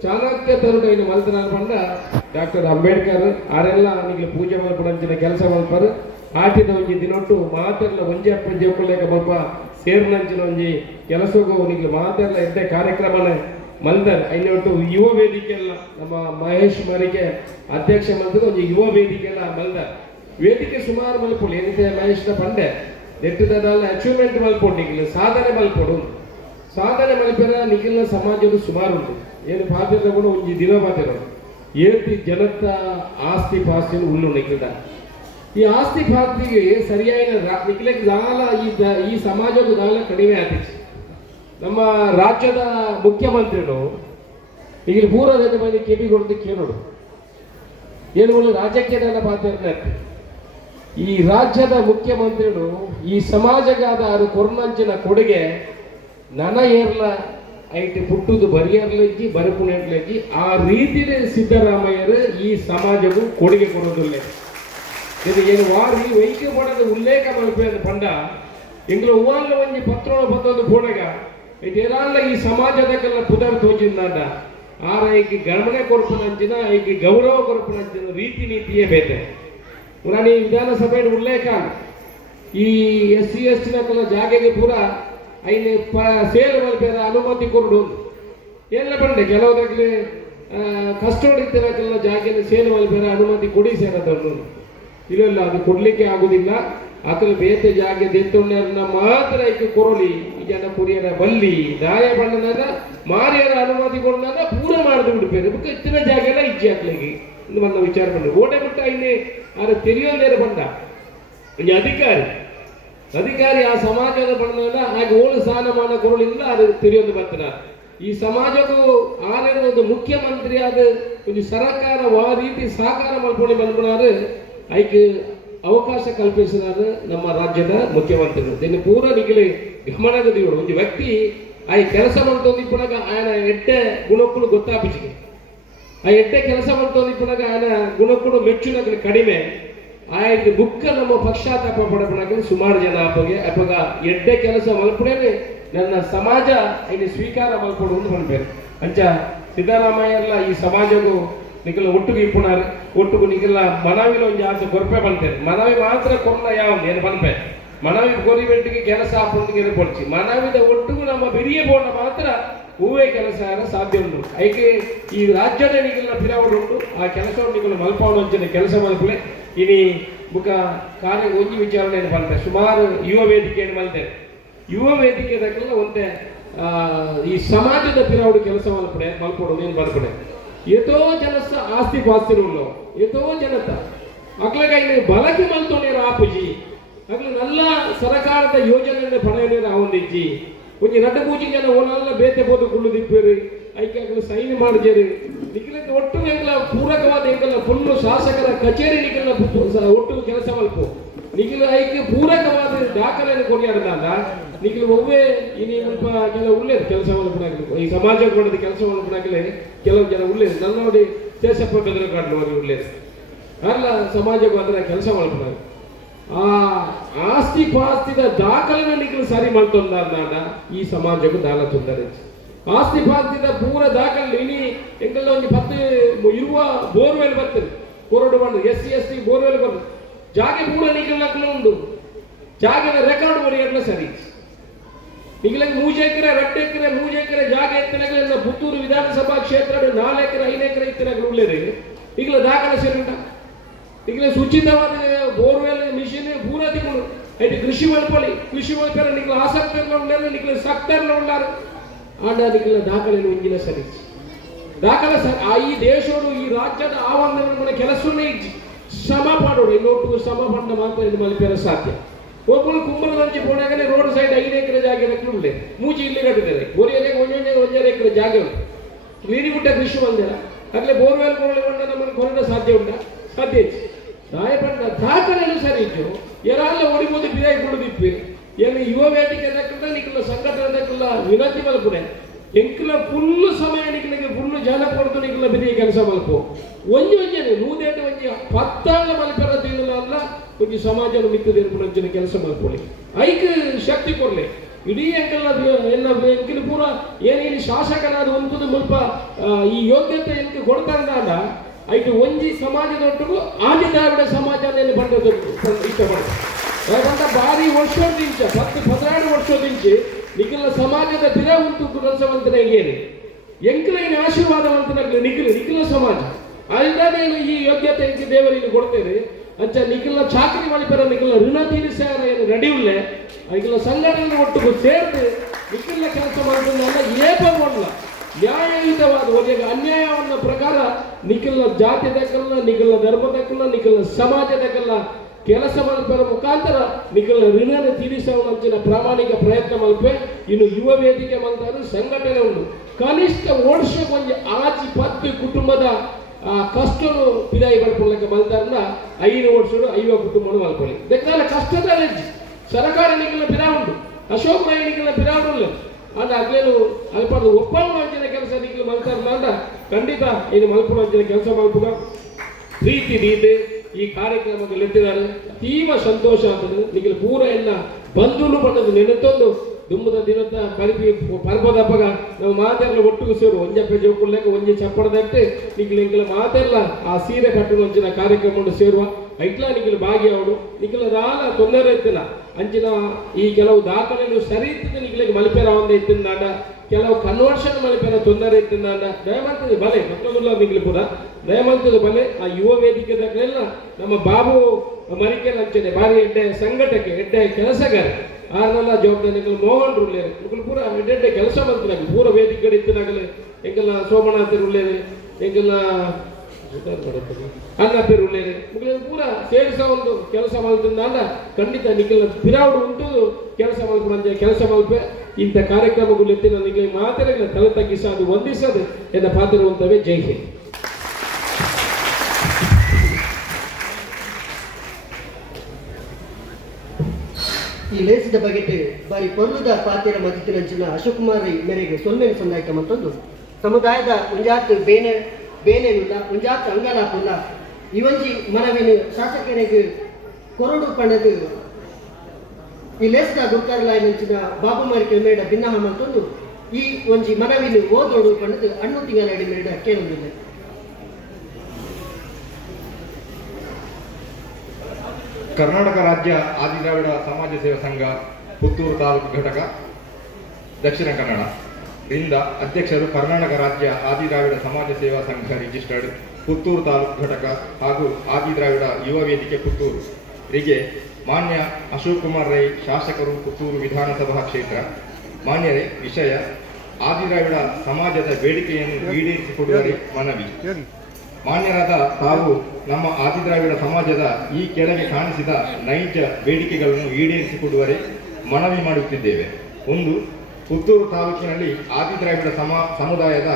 ಚಾಣಕ್ಯ ತರುಡ ಇನ್ನು ಮಲ್ತನ ಪಂಡ ಡಾಕ್ಟರ್ ಅಂಬೇಡ್ಕರ್ ಆರೆಲ್ಲ ನನಗೆ ಪೂಜೆ ಮಲ್ಪಡಂಚಿನ ಕೆಲಸ ಮಲ್ಪರು ಆಟಿದ ಒಂಜಿ ದಿನೊಟ್ಟು ಮಾತೆಲ್ಲ ಒಂಜಿ ಅಪ್ಪ ಜೋಕುಲೇಕ ಸ್ವಲ್ಪ ಸೇರ್ನಂಚಿನ ಒಂಜಿ ಕೆಲಸಕ್ಕೂ ನಿಮಗೆ ಮಾತೆಲ್ಲ ಎಡ್ಡೆ ಕಾರ್ಯಕ್ರಮನ ಮಲ್ದರ್ ಒಟ್ಟು ಯುವ ವೇದಿಕೆ ಅಲ್ಲ ನಮ್ಮ ಮಹೇಶ್ ಮಾರಿಗೆ ಅಧ್ಯಕ್ಷ ಮಲ್ತದ ಒಂದು ಯುವ ವೇದಿಕೆ ಎಲ್ಲ ಮಲ್ದರ್. ವೇದಿಕೆ ಸುಮಾರು ಮಲ್ಪೊಡು ಏನಿದೆ ಮಹೇಶ್ನ ಪಂಡೆ ನೆಟ್ಟದಲ್ಲ ಅಚೀವ್ಮೆಂಟ್ ಮಲ್ಪೊಡು ನಿಖಿಲ್ ಸಾಧನೆ ಮಲ್ಪೊಡು ಸಾಧನೆ ಮಲ್ಪಿರ ನಿಖಿಲ್ನ ಸಮಾಜದ ಸುಮಾರು ಉಂಟು. ಏನು ಪಾತ್ರ ಕೂಡ ಒಂದು ದಿನ ಪಾತ್ರ ಏತಿ ಜನತ ಆಸ್ತಿ ಪಾಸ್ತಿ ಉಳ್ಳು ನಿಖಿಲ್ದ. ಈ ಆಸ್ತಿ ಪಾಸ್ತಿಗೆ ಸರಿಯಾಗಿ ನಿಖಿಲಕ್ಕೆ ಈ ಈ ಸಮಾಜದ ದಾಲ ಕಡಿಮೆ ಆತಿತ್ತು ನಮ್ಮ ರಾಜ್ಯದ ಮುಖ್ಯಮಂತ್ರಿಗಳು ಈಗ ಪೂರ್ವದ ಮಂದಿ ಕೆ ಪಿ ಕೊಡದು ಕೇಳೋಡು ಏನು ರಾಜಕೀಯದ ಪಾತ್ರ ಈ ರಾಜ್ಯದ ಮುಖ್ಯಮಂತ್ರಿಗಳು, ಈ ಸಮಾಜಗಾದ ಅದು ಕೊರೋನಾಂಚಿನ ಕೊಡುಗೆ ನನ ಏರ್ಲ, ಐಟಿ ಪುಟ್ಟುದು ಬರಿಯರ್ಲಿಕ್ಕಿ ಬರಪುಣೆಡ್ಲೆಜ್ಜಿ ಆ ರೀತಿಯ ಸಿದ್ದರಾಮಯ್ಯರು ಈ ಸಮಾಜಕ್ಕೂ ಕೊಡುಗೆ ಕೊಡೋದಿಲ್ಲ. ಇದು ಏನು ವಾರಿ ವೈಕ್ಯ ಮಾಡೋದು ಉಲ್ಲೇಖ ಮಲ್ಪೇದ ಪಂಡ ಇಂಗ್ಲ ಹೂವಾಲ ಒಂಜಿ ಪತ್ರೋಳ ಪತ್ತೊಂದು ಪೋಣಗ ಇದೇನಾಲ್ಲ ಈ ಸಮಾಜದಕ್ಕೆಲ್ಲ ಪುದರ್ ತೋಜಿಂದ ಆರ ಈಗ ಗಮನ ಕೊರಪನಂಚಿನ ಈಗೆ ಗೌರವ ಕೊರಪನಂಚಿನ ರೀತಿ ನೀತಿಯೇ ಬೇತೆ. ಈ ವಿಧಾನಸಭೆ ಉಲ್ಲೇಖ ಈ ಎಸ್ ಸಿ ಎಸ್ ಜಾಗೆಗೆ ಪೂರ ಐನೆ ಪ ಮಲ್ಪೇದ ಅನುಮತಿ ಕೊರಡು ಎಲ್ಲ ಬಂದೆ ಕೆಲವುದಾಗಲಿ ಕಸ್ಟೋಡಿ ತಿರಕಲ್ಲ ಜಾಗೆನ ಸೇಲ್ ಮಲ್ಪೇದ ಅನುಮತಿ ಕೊಡಿ ಸೇರದನ್ನು ಇಲ್ಲ, ಅದು ಕೊಡ್ಲಿಕ್ಕೆ ಆಗುದಿಲ್ಲ. ಆತನ ಬೇತೆ ಜಾಗೆ ದೆತ್ತೊಣ್ಣರನ್ನ ಮಾತ್ರ ಐಕೆ ಕೊರಲಿ. ಈ ಜನ ಕುರಿಯರ ಬಲ್ಲಿ ದಾಯ ಬಣ್ಣದ ಮಾರಿಯರ ಅನುಮತಿ ಪೂರ ಮಾಡಿದ್ ಬಿಡ್ಬೇಕು. ಬುಕ್ಕ ಇತ್ತಿನ ಜಾಗ ಎಲ್ಲ ಇಜ್ಜೆ ಹಾಕ್ಲಿಕ್ಕೆ ಇದು ಬಂದ ವಿಚಾರ ಬಂದು ಓಟೆ ಬಿಟ್ಟ ಇನ್ನೇ ಅದು ತೆರೆಯೋದೇರ ಬಂದ. ಈ ಅಧಿಕಾರಿ ಅಧಿಕಾರಿ ಆ ಸಮಾಜದ ಬಣ್ಣದ ಹಾಗೆ ಓಳು ಸ್ಥಾನಮಾನ ಕೊರಳಿಂದ ಅದು ತೆರೆಯೋದು ಬರ್ತಾರ ಈ ಸಮಾಜಕ್ಕೂ ಆರೇನು ಒಂದು ಮುಖ್ಯಮಂತ್ರಿ ಆದ ಒಂದು ಸರಕಾರ ವಾ ರೀತಿ ಸಹಕಾರ ಮಾಡ್ಕೊಂಡು ಬಂದ್ಬಿಡಾರು ಐಕೆ ಅವಕಾಶ ಕಲ್ಪಿಸಿದಾರ ನಮ್ಮ ರಾಜ್ಯದ ಮುಖ್ಯಮಂತ್ರಿಗಳು ಇದನ್ನು ಪೂರ ನಿಗಲಿ ಗಮನಗದಿಗಳು ಒಂದು ವ್ಯಕ್ತಿ ಆ ಕೆಲಸ ಮಾಡ್ತೊಂದಿಪ್ಪನಾಗ ఆయన ಎಡ್ಡೆ ಗುಣಕ್ಕೂ ಗೊತ್ತಾಪಿಸಿಗೆ ಆ ಎಡ್ಡೆ ಕೆಲಸ ಮಾಡ್ತೊಂದಿಪ್ಪನಾಗ ఆయన ಗುಣಕ್ಕೂ ಮೆಚ್ಚುನಗಳು ಕಡಿಮೆ ಆಯ್ತು ಬುಕ್ಕ ನಮ್ಮ ಪಕ್ಷಾತಾಪ ಪಡಪಣಕ್ಕೆ ಸುಮಾರು ಜನ ಅಪ್ಪಗೆ ಅಪ್ಪಗ ಎಡ್ಡೆ ಕೆಲಸ ಮಲ್ಪಡೇನೆ ನನ್ನ ಸಮಾಜ ಇಲ್ಲಿ ಸ್ವೀಕಾರ ಮಲ್ಪಡು ಅಂತ ಬಂದ್ಬೇಕು ಅಂಚ ಸಿದ್ದರಾಮಯ್ಯ ಈ ಸಮಾಜಗೂ ನಿಖಲ ಒಟ್ಟಿಗೆ ಇಪ್ಪುನಾರೆ, ಒಟ್ಟಿಗೆ ನಿಕಲ್ಲ ಮನವಿಲ ಒಂದು ಆಸೆ ಕೊರಪೆ ಬಂತೇನೆ. ಮನವಿ ಮಾತ್ರ ಕೊರಲ ಯಾವ, ಏನು ಬಂಪೆ ಮನವಿ ಗೋರಿಬೆಟ್ಟಿಗೆ ಕೆಲಸ ಆಪೊಂಡಿಗೆ ಪೊಡ್ಚಿ ಮನವಿದ ಒಟ್ಟಿಗೂ ನಮ್ಮ ಬಿರಿಯ ಬೋಣ ಮಾತ್ರ ಹೂವೇ ಕೆಲಸ ಸಾಧ್ಯ ಉಂಟು. ಐಕೆ ಈ ರಾಜ್ಯದ ನಿಗಲ ಪಿರಾವಡು ಉಂಟು. ಆ ಕೆಲಸ ನಿಗಲು ಮಲ್ಪವನು ಅಂಚಿನ ಕೆಲಸ ಮಲ್ಪಲೆ. ಇನಿ ಬುಕ ಕಾರ್ಯ ಒಂಜಿ ವಿಚಾರಣೆಯನ್ನು ಬಂದೆ ಸುಮಾರು ಯುವ ವೇದಿಕೆಯನ್ನು ಮಲ್ತೇವೆ ಯುವ ವೇದಿಕೆ ಒಂದೇ ಈ ಸಮಾಜದ ಪಿರಾವಡು ಕೆಲಸ ಮಲ್ಪಡೆ ಮಲ್ಪಡೋದು ನೀನು ಬರ್ಪಡೆ. ಎತೋ ಜನಸ ಆಸ್ತಿ పాస్తిలో ఎతో జనత ಅಕ್ಲಗೈನ ಬಲಕ್ಕೆ ಮಲ್ತೋನೇರು ಆಪುಜಿ. ಅಗ್ಲ ನಲ್ಲ ಸರಕಾರದ ಯೋಜನೆಯನ್ನು ಪಡೆಯನೇರು ಆವೊಂದಿಜ್ಜಿ ಒಂಜಿ ನಟ ಪೂಜಿ ಜನ ಓನಲ್ಲ ಬೇತೆ ಬೋದು ಕುಳ್ಳು ದಿಪ್ಪೇರಿ. ಐಕೆ ಅಗ್ಲ ಸೈನ್ ಮಾಡಿಜೇರಿ ನಿಖಿಲಕ್ಕೆ ಒಟ್ಟು ಎಂಕಲ ಪೂರಕವಾದ ಎಂಕಲ ಫುಲ್ಲು ಶಾಸಕರ ಕಚೇರಿ ನಿಖಿಲ ಒಟ್ಟು ಕೆಲಸ ಮಲ್ಪು. ನಿಖಿಲ ಐಕ್ಯ ಪೂರಕವಾದ ದಾಖಲೆಯನ್ನು ಕೊಡಿಯಾಡದಾಗ ನಿಖಿಲ್ ಒವ್ವೇ ಇನಿ ಸ್ವಲ್ಪ ಕೆಲವು ಉಳ್ಳೇದು ಕೆಲಸವನ್ನು ಮಲ್ಪಡಾಗಲಿ ಈ ಸಮಾಜ ಕೊಡದ ಕೆಲಸವನ್ನು ಮಲ್ಪಡಾಗಲೇ ಕೆಲವು ಜನ ಉಳ್ಳೇದು ನನ್ನ ನೋಡಿ ಶೇಷಪ್ಪ ಬೆದರಕಾಡ್ಲು ಅವ್ರಿಗೆ ಉಳ್ಳೇದು ಅಲ್ಲ, ಸಮಾಜಕ್ಕೆ ಅದರ ಕೆಲಸ ಮಾಡ್ತಾರೆ ಆ ಆಸ್ತಿ ಪಾಸ್ತಿದ ದಾಖಲೆನ ನಿಖಿಲ್ ಸರಿ ಮಾಡ್ತೊಂದಾದ ಈ ಸಮಾಜಕ್ಕೂ ದಾನ ತೊಂದರೆ ಆಸ್ತಿ ಪಾಸ್ತಿದ ಪೂರ ದಾಖಲೆ ಇನಿ ಎಂಗೆಲ್ಲ ಒಂದು ಪತ್ತು ಇರುವ ಬೋರ್ವೆಲ್ ಬರ್ತದೆ. ಕೊರಡು ಬಂದು, S C, S T borewell ಬರ್ತದೆ. ಜಾಗೆ ಪೂಲ ನಿಕ್ಲ ಅಕ್ಲ ರೆಕಾರ್ಡ್ ಬಲಿ ಅಕ್ಲೆ ಸದೀಕ್ಸ್ ಇಕ್ಲೆಗ್ ಮೂಜೆ ಎಕರೆ ಎಟ್ ಎಕ್ರೆ ಮೂಜೆಕರೆ ಜಾಗೆ ಇತ್ತ್ರೆಗ್ಲೆಲ್ಲ ಪುತ್ತೂರು ವಿಧಾನಸಭಾ ಕ್ಷೇತ್ರಡ್ ನಾಲ್ ಎಕರೆ, ಐದ್ ಎಕರೆ ಇತ್ತರೆಗ್ಲು ಉಲ್ಲೆರ್ ಇಗ್ಲ ದಾಖಲೆ ಸೆರ್ ಉಂಟ. ಇಕ್ಲೆ ಬೋರ್ವೆಲ್ ಮಿಷಿನ್ ಬೂರ ತಿನ್ ಐಟ್ ಕೃಷಿ ಮಲ್ ಕೃಷಿ ಮೋಲ್ಕೆರೆ ನಿಕ್ಲು ಆಸಕ್ತರ್ ಲ ಉಂಡೆರ್ ನಿಕ್ಲೆ ಸಪ್ತೆರ್ ಲ ಉಂಡಾರ್ ಆಂಡಾದಿಕ್ಲ ದಾಖಲೆನು ಇಂಜಿನ ಸದೀಕ್ ದಾಖಲೆ ಸ ಆ ಈ ದೇಶವೊಡು ಈ ರಾಜ್ಯದ ಆವಂದನ ಮನೆ ಕೆಲಸ ಶ್ರಮ ಪಡೋಡು ಇನ್ನೊಟ್ಟು ಶ್ರಮ ಪಂಡ ಮಾತ್ರ ಇದು ಮಲ್ಪೆರ ಸಾಧ್ಯ. ಒಬ್ಬರು ಕುಂಬಳದಂಚಿ ಪೋಣಾಗನೆ ರೋಡ್ ಸೈಡ್ ಐದು ಎಕರೆ ಜಾಗ ಉಳ್ಳೆ ಮೂಜಿ ಇಲ್ಲಿ ಕಟ್ಟಿದ್ದಾರೆ. ಬೋರಿಯಲ್ಲಿ ಒಂದೊಂದೇ ಒಂದೆರಡು ಎಕರೆ ಜಾಗ ಉಂಟು. ನೀರಿಗುಡ್ಡ ಕೃಷಿ ಬಂದಿಲ್ಲ ಅಲ್ಲೇ ಬೋರ್ವೆಲ್ ಕೊಂಡ ನಮ್ಮನ್ನು ಕೊರಡ ಸಾಧ್ಯ ಉಂಟಾ? ಸಾಧ್ಯ ದಾಯಪಂಡ ದಾಖಲೆಗಳು ಸರಿ ಇತ್ತು. ಯಾರಲ್ಲ ಓಡಿಬೋದು ಬಿರಾಯಿ ಕೊಡುದಿಪ್ಪಿ ಏನು ಯುವ ವೇದಿಕೆ ದಕ್ಕಲ್ಲ ನಿಕ್ಕಲ್ಲ ಸಂಘಟನೆ ದಕ್ಕಲ್ಲ ವಿನಂತಿ ಮಲ್ಪುಡೆ ಎಂಕಲ ಫುಲ್ ಸಮಯ ನಿಕ್ಕಲಿಗೆ ಫುಲ್ ಜಾಲ ಕೊಡ್ತು ನಿಕ್ಕಲ್ಲ ಬಿದಿ ಕೆಲಸ ಮಲ್ಪು ಒಂಜಿ ಒಂಜನೆ, ನೂದೇಟ ಒಂಜಿ ಪತ್ತಾಂಗ ಮಲ್ಪರ ತಿಳಿಲ್ಲ ಅಲ್ಲ, ಒಂಜಿ ಸಮಾಜನ ಮಿತ್ತದ ಏರ್ಪಡಿನ ಕೆಲಸ ಮಲ್ಪೊಳಿ ಐಕ್ ಶಕ್ತಿ ಕೊಡ್ಲಿ. ಇಡೀ ಎಂಕಲ್ಲ ಎಲ್ಲ ಎಂಕಿನ ಪೂರ ಏನೇನು ಶಾಸಕನಾದ ಒಂದು ಮುಲ್ಪ ಈ ಯೋಗ್ಯತೆ ಎಂಕ ಕೊಡ್ತಾರ ಐಟು ಒಂಜಿ ಸಮಾಜದೊಟ್ಟಿಗೂ ಆದಿ ದ್ರಾವಿಡ ಸಮಾಜ ಬಂದದ್ದು ಇಷ್ಟಪಡ್ತಾರೆ ಯಾಕಂತ ಭಾರಿ ವರ್ಷದಿಂಚ ಹತ್ತು, ಹದಿನಾರು ವರ್ಷದಿಂಚಿ ನಿಖಿಲ ಸಮಾಜದ ದಿನ ಉಂಟು ಕೆಲಸವಂತನಿಗೇನೆ ಏನು ಆಶೀರ್ವಾದವಂತನ ನಿಖಿಲ ನಿಖಿಲ ಸಮಾಜ. ಅಲ್ದಾನೆ ಈ ಯೋಗ್ಯತೆ ದೇವರಿಗೆ ಕೊಡ್ತೇನೆ ಅಂಚ ನಿಖಿಲ ಚಾಕರಿ ಮಾಡಿಪರ ನಿಖಿಲ ಋಣ ತೀರಿಸ್ಯಾರ ಏನು ರೆಡಿ ಅದಕ್ಕೆಲ್ಲ ಸಂಘಟನೆ ಒಟ್ಟಿಗೂ ಸೇರ್ತು ನಿಖಿಲ ಕೆಲಸ ಮಾಡೋದನ್ನೆಲ್ಲ ಏಪ ಮಾಡಲ್ಲ ನ್ಯಾಯಯುತವಾದ ಒಳ್ಳೆಯ ಅನ್ಯಾಯವನ್ನ ಪ್ರಕಾರ ನಿಖಿಲ ಜಾತಿ ದಕ್ಕಲ್ಲ, ನಿಖಿಲ ಧರ್ಮ ದಕ್ಕಲ್ಲ, ನಿಖಿಲ ಸಮಾಜ ದಕ್ಕಲ್ಲ. ಕೆಲಸ ಮಲ್ಪರ ಮುಖಾಂತರ ನಿಖಿಲ ಋಣನ ತೀರಿಸುವಂಚಿನ ಪ್ರಾಮಾಣಿಕ ಪ್ರಯತ್ನ ಮಲ್ಪೆ. ಇನ್ನು ಯುವ ವೇದಿಕೆ ಮಂತ್ರ ಸಂಘಟನೆ ಉಂಟು. ಕನಿಷ್ಠ ವರ್ಷ ಒಂದು ಆಚಿ ಪತ್ತಿ ಕುಟುಂಬದ ಕಷ್ಟನು ಪಿದಾಯಿ ಪಡ್ಕೊಳ್ಳಕ್ಕೆ ಬಂದಾರನ್ನ ಐದು ವರ್ಷಗಳು ಐವ ಕುಟುಂಬನು ಮಲ್ಕೊಳ್ಳಿ. ದೆಕ್ಕಾಲ ಕಷ್ಟದ ರೆಜ್ಜಿ ಸರಕಾರ ನಿಖಿಲ ಪಿರಾ ಉಂಟು. ಅಶೋಕ್ ರಾಯ್ ನಿಖಲ ಪಿರಾ ಉಂಟು ಅಂದ್ರೆ ಅಗ್ಲೇನು ಅಲ್ಪದ ಒಪ್ಪಂದ ಮಂಚಿನ ಕೆಲಸ ನಿಖಿಲ ಮಲ್ತಾರಲ್ಲ ಅಂದ ಖಂಡಿತ ಇದು ಮಲ್ಪ ಮಂಚಿನ ಕೆಲಸ ಮಲ್ಪುಗ ಪ್ರೀತಿ ರೀತಿ ಈ ಕಾರ್ಯಕ್ರಮಕ್ಕೆ ನಿಂತಿದ್ದಾರೆ. ತೀವ್ರ ಸಂತೋಷ ಆಗ್ತದೆ. ನಿಮಗೆ ಪೂರ ಎಲ್ಲ ಬಂಧುಲು ಪಟ್ಟದು ನೆನೆತೊಂದು ದುಮ್ಮದ ದಿನದ ಪರಿಪಿ ಪರ್ಬದಪ್ಪಗ ನಾವು ಮಾತೆಲ್ಲ ಒಟ್ಟಿಗೆ ಸೇರು ಒಂಜಪ್ಪೆ ಜೋಕುಲ್ಲೇಕ ಒಂಜಿ ಚಪ್ಪಡದಟ್ಟೆ ನಿಖಿಲ್ ನಿಗಲ ಮಾತೆಲ್ಲ ಆ ಸೀರೆ ಕಟ್ಟಲು ಅಂಚಿನ ಕಾರ್ಯಕ್ರಮ ಸೇರುವ. ಐಟ್ಲ ನಿಖಿಲ್ ಭಾಗಿಯಾವಡು ನಿಗಲ ರಾಲ ತೊಂದರೆ ಇತ್ತಿಲ್ಲ. ಅಂಚಿನ ಈ ಕೆಲವು ದಾಖಲೆಗಳು ಸರಿ ಇತ್ತಿದ್ದ ನಿಗಲಿಗೆ ಮಲ್ಪೆರ ಒಂದೇ ಇತ್ತಿಂದಾಂಡ ಕೆಲವು ಕನ್ವರ್ಷನ್ ಮಲ್ಪೆರ ತೊಂದರೆ ಇತ್ತು ನನ್ನ ದಯಮಂತದ ಬಲೆ ಮತ್ತೊಂದುಲ್ಲ ನಿಖಿಲ್ ಪುರ ದಯಮಂತದ ಬಲೆ, ಆ ಯುವ ವೇದಿಕೆ ದಾಖಲೆಲ್ಲ ನಮ್ಮ ಬಾಬು ಮರಿಕೆ ಅಂಚನೆ ಬಾರಿ ಎಡ್ಡೆ ಸಂಘಟಕ್ಕೆ, ಎಡ್ಡೆ ಕೆಲಸಗಾರ. ಆರ್ನೆಲ್ಲ ಜವಾಬ್ದಾರಿ ಮೋಹನ್ ರುಳ್ಳೇರು. ಮುಗ್ಲು ಪೂರ ಎಡ್ಡೆ ಕೆಲಸ ಮಾಡ್ತಾರೆ ಪೂರ ವೇದಿಕೆ ಇತ್ತಿನಾಗಲೇ ಎಂಗೆಲ್ಲ ಸೋಮನಾಥ ರುಳ್ಳೇರು ಎಂಗೆಲ್ಲ ಅನ್ನ ಪೇರು ಉಳ್ಳೇರು ಮುಗ್ಲು ಪೂರ ಸೇರಿಸ ಒಂದು ಕೆಲಸ ಮಾಡ್ತಿದ್ದ ಖಂಡಿತ ನಿಖಿಲ್ ಪಿರಾವುಡು ಉಂಟು, ಕೆಲಸ ಮಾಡ್ಕೊಂಡು ಕೆಲಸ ಮಲ್ಪೆ ಇಂಥ ಕಾರ್ಯಕ್ರಮಗಳು ನಾನು ಈಗಲೇ ಮಾತೆಲ್ಲ ತಲೆ ತಗ್ಗಿಸೋದು ವಂದಿಸದೆ ಎನ್ನ ಪಾತ್ರವಂತವೇ ಜೈ ಹಿಂದ್. ಈ ಲೇಸಿದ ಬಗೆಟೆ ಬಾರಿ ಪೊರ್ಲುದ ಪಾತಿರ ಜಿಲ್ಲಾ ಅಶೋಕುಮಾರಿ ಮೇರೆಗೆ ಸೊಲ್ಮೆನ ಸಂದಾಯಿತ ಮತ್ತೊಂದು. ಸಮುದಾಯದ ಉಂಜಾತ್ ಬೇನೆ ಬೇನೆನುಲ್ಲ ಉಂಜಾತ್ ಅಂಗಲಾಪುಲ್ಲ ಇವಂಜಿ ಮನವಿನ ಶಾಸಕನಿಗೆ ಕೊರಡು ಪಣದು ಈ ಲೇಸಿದ ಗುರ್ಕಾರ್ಲಾಯನಂಚಿನ ಬಾಬು ಮಾರಿಕೆ ಮೇಡ ಮತ್ತೊಂದು ಈ ಒಂಜಿ ಮನವಿನ ಓದೋಡು ಪಂಡದು ಅಣ್ಣು ತಿಂಗಳ ಮೇಡ ಕೇಳುವುದಿಲ್ಲ. ಕರ್ನಾಟಕ ರಾಜ್ಯ ಆದಿದ್ರಾವಿಡ ಸಮಾಜ ಸೇವಾ ಸಂಘ, ಪುತ್ತೂರು ತಾಲೂಕು ಘಟಕ, ದಕ್ಷಿಣ ಕನ್ನಡ. ರಿಂದ ಅಧ್ಯಕ್ಷರು ಕರ್ನಾಟಕ ರಾಜ್ಯ ಆದಿದ್ರಾವಿಡ ಸಮಾಜ ಸೇವಾ ಸಂಘ ರಿಜಿಸ್ಟರ್ಡ್ ಪುತ್ತೂರು ತಾಲೂಕು ಘಟಕ ಹಾಗೂ ಆದಿದ್ರಾವಿಡ ಯುವ ವೇದಿಕೆ ಪುತ್ತೂರು. ರಿಗೆ ಮಾನ್ಯ ಅಶೋಕ್ ಕುಮಾರ್ ರೈ ಶಾಸಕರು ಪುತ್ತೂರು ವಿಧಾನಸಭಾ ಕ್ಷೇತ್ರ. ಮಾನ್ಯರೇ ವಿಷಯ. ಆದಿದ್ರಾವಿಡ ಸಮಾಜದ ಬೇಡಿಕೆಯನ್ನು ಈಡೇರಿಸಿಕೊಡುವರೆ ಮನವಿ. ಮಾನ್ಯರಾದ ತಾವು ನಮ್ಮ ಆದಿದ್ರಾವಿಡ ಸಮಾಜದ ಈ ಕೆಳಗೆ ಕಾಣಿಸಿದ ನೈಜ ಬೇಡಿಕೆಗಳನ್ನು ಈಡೇರಿಸಿಕೊಡುವರೆ ಮನವಿ ಮಾಡುತ್ತಿದ್ದೇವೆ. ಒಂದು ಪುತ್ತೂರು ತಾಲೂಕಿನಲ್ಲಿ ಆದಿದ್ರಾವಿಡ ಸಮ ಸಮುದಾಯದ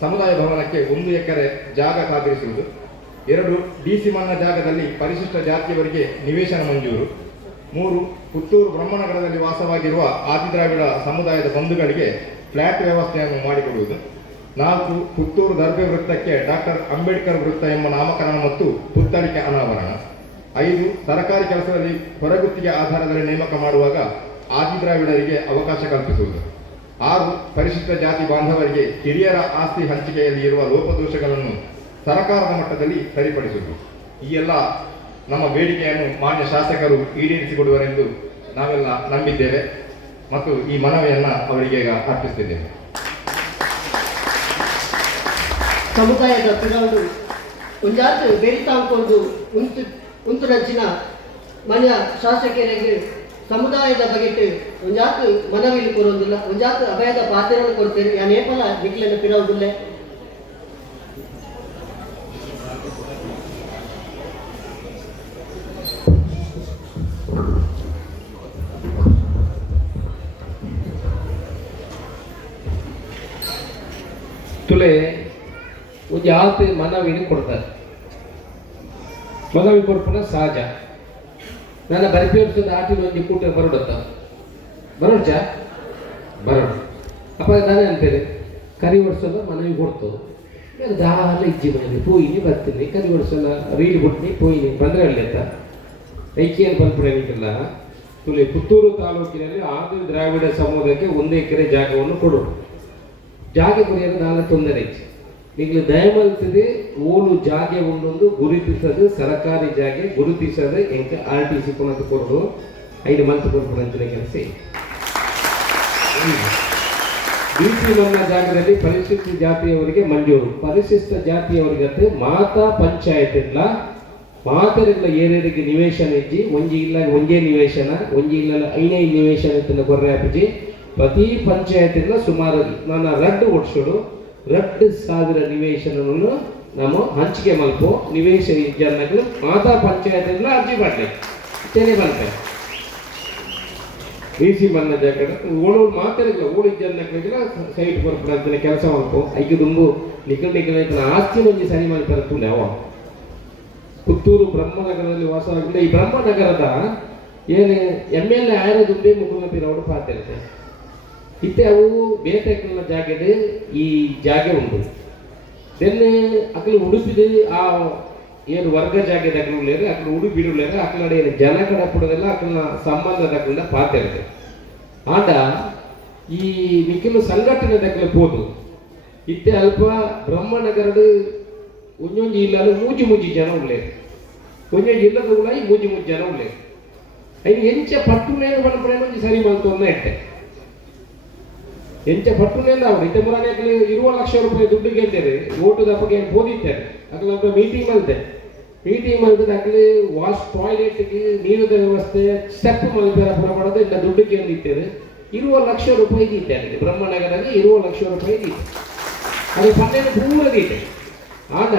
ಸಮುದಾಯ ಭವನಕ್ಕೆ ಒಂದು ಎಕರೆ ಜಾಗ ಕಾದಿರಿಸುವುದು ಎರಡು ಡಿಸಿ ಮನ್ನ ಜಾಗದಲ್ಲಿ ಪರಿಶಿಷ್ಟ ಜಾತಿಯವರಿಗೆ ನಿವೇಶನ ಮಂಜೂರು. ಮೂರು, ಪುತ್ತೂರು ಬ್ರಹ್ಮನಗರದಲ್ಲಿ ವಾಸವಾಗಿರುವ ಆದಿದ್ರಾವಿಡ ಸಮುದಾಯದ ಬಂಧುಗಳಿಗೆ ಫ್ಲಾಟ್ ವ್ಯವಸ್ಥೆಯನ್ನು ಮಾಡಿಕೊಡುವುದು. ನಾಲ್ಕು, ಪುತ್ತೂರು ದರ್ಬೆ ವೃತ್ತಕ್ಕೆ ಡಾಕ್ಟರ್ ಅಂಬೇಡ್ಕರ್ ವೃತ್ತ ಎಂಬ ನಾಮಕರಣ ಮತ್ತು ಪುತ್ತಳಿಕೆ ಅನಾವರಣ. ಐದು, ಸರ್ಕಾರಿ ಕೆಲಸದಲ್ಲಿ ಹೊರಗುತ್ತಿಗೆ ಆಧಾರದಲ್ಲಿ ನೇಮಕ ಮಾಡುವಾಗ ಆದಿದ್ರಾವಿಡರಿಗೆ ಅವಕಾಶ ಕಲ್ಪಿಸುವುದು. ಆರು, ಪರಿಶಿಷ್ಟ ಜಾತಿ ಬಾಂಧವರಿಗೆ ಹಿರಿಯರ ಆಸ್ತಿ ಹಂಚಿಕೆಯಲ್ಲಿ ಇರುವ ಲೋಪದೋಷಗಳನ್ನು ಸರಕಾರದ ಮಟ್ಟದಲ್ಲಿ ಸರಿಪಡಿಸುವುದು. ಈ ಎಲ್ಲ ನಮ್ಮ ಬೇಡಿಕೆಯನ್ನು ಮಾನ್ಯ ಶಾಸಕರು ಈಡೇರಿಸಿಕೊಡುವರೆಂದು ನಾವೆಲ್ಲ ನಂಬಿದ್ದೇವೆ ಮತ್ತು ಈ ಮನವಿಯನ್ನು ಅವರಿಗೆ ಈಗ ಅರ್ಪಿಸುತ್ತಿದ್ದೇವೆ. ಸಮುದಾಯದ ಪಿರವಡು ಒಂಜಾತ್ ಉಂಟು ಉಂತು ರಚಿನ ಮನೆಯ ಶಾಸಕರಿಗೆ ಸಮುದಾಯದ ಬಗೆಟ್ ಉಂಜಾತು ಮನವಿಲಿ ಕೊರೊಂದಿಲ್ಲ ಒಂಜಾತು ಅಭಯದ ಪಾತ್ರವನ್ನು ಕೊಡ್ತೇನೆ ಯಾ ನಿಖಿಲನ ಪಿರವುದಿಲ್ಲ ತುಲೆ ಒಂದು ಯಾವತ್ತು ಮನವಿನ ಕೊಡ್ತಾರೆ. ಮನವಿ ಕೊಡ್ಪುನ ಸಹಜ ನನ್ನ ಬರಿಪೇರ್ಸದ ಆಟಿ ಒಂದು ಕೂಟ ಬರೋಡತ್ತ ಬರೋಡ್ಚ ಬರೋಣ ಅಪ್ಪ, ನಾನೇ ಅಂತೇನೆ. ಕರಿ ಒಡ್ಸೋದು ಮನವಿ ಕೊಡ್ತು. ಮೇಲೆ ದಾಲ ಇಜ್ಜಿ ಮನೆಯಲ್ಲಿ ಪೋಯಿನಿ ಬರ್ತೀನಿ. ಕರಿ ಒಡ್ಸೋಲ್ಲ ರೀಲ್ ಬಿಟ್ನಿ ಪೋಯಿನಿ ಬಂದ್ರೆ ಅಲ್ಲಿ ಅಂತ. ಐಕ್ಯನ್ ಬಂದ್ಬಿಡಲಿಕ್ಕಿಲ್ಲ ತುಲೆ ಪುತ್ತೂರು ತಾಲೂಕಿನಲ್ಲಿ ಆದಿ ದ್ರಾವಿಡ ಸಮೂಹಕ್ಕೆ ಒಂದು ಎಕರೆ ಜಾಗವನ್ನು ಕೊಡೋಣ ಜಾಗ ಕೊರಿಯಲು ನಾಲ್ಕು ತೊಂದರೆ ಈಗಲೂ ದಯಮಲ್ತದೆ ಓಲು ಜಾಗೆ ಒಂದೊಂದು ಗುರುತಿಸದು ಸರಕಾರಿ ಜಾಗೆ ಗುರುತಿಸದು ಎಂಕ ಆರ್ ಟಿ ಸಿ ಕೊನದು ಕೊಡೋದು. ಐದು ಮಂತ್ ಕೊಡ್ಬಿಡಂತಿನ ಕೆಲಸ ಡಿ ಸಿ ನನ್ನ ಜಾಗದಲ್ಲಿ ಪರಿಶಿಷ್ಟ ಜಾತಿಯವರಿಗೆ ಮಂಜೂರು. ಪರಿಶಿಷ್ಟ ಜಾತಿಯವರಿಗಂತೆ ಮಾತಾ ಪಂಚಾಯತ್ ಇಲ್ಲ ಮಾತರಿಲ್ಲ ಏರಿಯರಿಗೆ ನಿವೇಶನ ಇಜ್ಜಿ. ಒಂಜಿ ಇಲ್ಲ, ಒಂಜೇ ನಿವೇಶನ. ಒಂಜಿ ಇಲ್ಲ ಐನೇ ನಿವೇಶನ ಇತ್ತಿನ ಕೊರ್ರೆ ಅಪ್ಪಜಿ. ಪ್ರತಿ ಪಂಚಾಯತಿಂದ ಸುಮಾರು ನನ್ನ ರಡ್ ಒಡ್ಸೋಡು ರಡ್ ಸಾವಿರ ನಿವೇಶನವನ್ನು ನಾವು ಹಂಚಿಕೆ ಮಲ್ಪು ನಿವೇಶ ಜನಗಳು ಮಾತಾ ಪಂಚಾಯತಿಂದ ಅರ್ಜಿ ಮಾಡಲಿ. ತೆನೆ ಬಂದೆ ಡಿ ಸಿ ಬಂದ ಜಾಗ ಓಣೋಳು ಮಾತಾಡಿಲ್ಲ ಓಳಿದ ಜನಗಳಿಗೆಲ್ಲ ಸೈಟ್ ಬರ್ಪಡ ಕೆಲಸ ಮಾಡ್ಕೊ ಐದು ದುಂಬು ನಿಖಲ್ ನಿಖಲ್ ಆಸ್ತಿ ಮಂಜಿ ಸರಿ ಮಾಡಿ ತುಂಬ ಅವ ಪುತ್ತೂರು ಬ್ರಹ್ಮನಗರದಲ್ಲಿ ವಾಸವಾಗಿಲ್ಲ ಈ ಬ್ರಹ್ಮನಗರದ ಏನು ಎಂ ಎಲ್ ಎ ಆಯ್ರ ದುಂಬಿ ಮುಗುಲ ಪಾತ್ರ ಪಾತಿರುತ್ತೆ ಇತ್ತೆ ಅವು ಬೇಟೆಗಳ ಜಾಗದ ಈ ಜಾಗ ಉಂಟು. ದೆನ್ ಅಕಲು ಉಡುಪಿದ, ಆ ಏನು ವರ್ಗ ಜಾಗದ ಅಕಲು ಅಕ್ಕಲು ಅಕಲು ಉಡುಪಿ ಉಳ್ಳೇರು ಅಕಲಡೆ ಏನು ಜನ ಕಡಪುಡದೆಲ್ಲ ದಕ್ಕಲ ಸಂಬಂಧದ ಇರುತ್ತೆ ಆಟ ಈ ನಿಖಿಲು ಸಂಘಟನೆ ದಕ್ಕಲೆ ಪೋದು ಇತ್ತೆ ಅಲ್ಪ ಬ್ರಹ್ಮನಗರದ ಒಂಜೊಂಜಿ ಇಲ್ಲಲು ಮೂಜಿ ಮೂಜಿ ಜನ ಉಳ್ಳೇರು. ಒಂಜೊಂಜಿ ಇಲ್ಲದ ಉಳ್ಳಾಯಿ ಮೂಜಿ ಮೂಜಿ ಜನ ಉಳ್ಳೇರು. ಅಯ್ಯ ಎಂಚ ಪಟ್ಟು ಮೇಲೆ ಒಂಜಿ ಸರಿ ಮಲ್ತೊಂದ ಇಟ್ಟೆ. ಎಂಚ ಪಟ್ಟುನೇಂದ ಅವರು ಇತ್ತೆ ಮುರಾನೆ ಅಕ್ಲಿ ಇರುವ ಲಕ್ಷ ರೂಪಾಯಿ ದುಡ್ಡು ಗೆದ್ದೇವೆ ಓಟು ದಪ್ಪಗೆ ಬೋದಿತ್ತೇನೆ ಅಕಲ ಮೀಟಿಂಗ್ ಮಲ್ತೆ ಮೀಟಿಂಗ್ ಮಲ್ತದ ಅಕ್ಲಿ ವಾಶ್ ಟಾಯ್ಲೆಟ್ಗೆ ನೀರಿನ ವ್ಯವಸ್ಥೆ ಸ್ಟೆಪ್ ಮಲ್ಪೇರ ಪುರ ಮಾಡೋದು ಇಲ್ಲ ದುಡ್ಡು ಕೇಂದಿತ್ತೇವೆ ಇರುವ ಲಕ್ಷ ರೂಪಾಯಿ ಇದ್ದಾರೆ ಬ್ರಹ್ಮನಗರದಲ್ಲಿ ಇರುವ ಲಕ್ಷ ರೂಪಾಯಿ ಇದೆ ಅದು ಪನ್ನೆರಡು ಇದೆ. ಆಗ